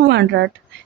200.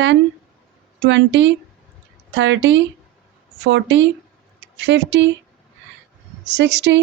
10 20 30 40 50 60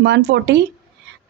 140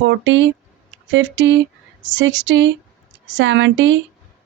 40 50 60 70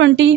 20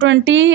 20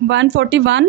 141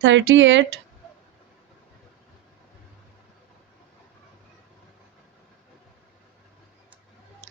38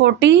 40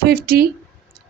50.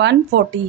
140.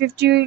50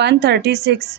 136.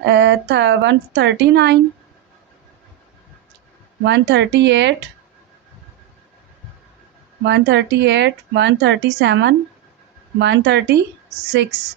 139 138 137 136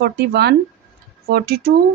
41 42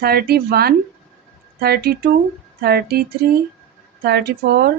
31 32 33 34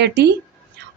80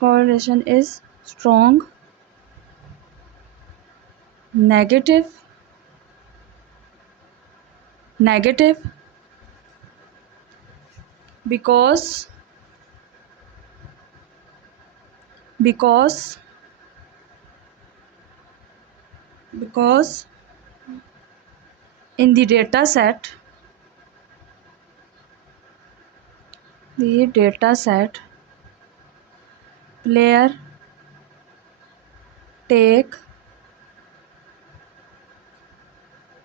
correlation is strong, negative because in the data set player take،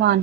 1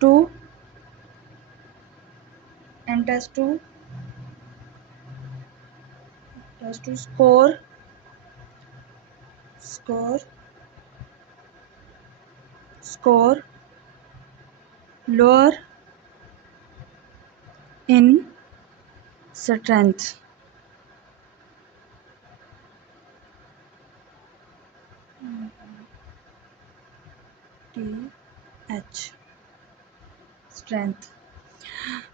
2 and test 2 score lower in strength. TH strength.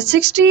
60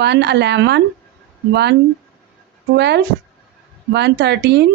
111 112 113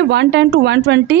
110 to 120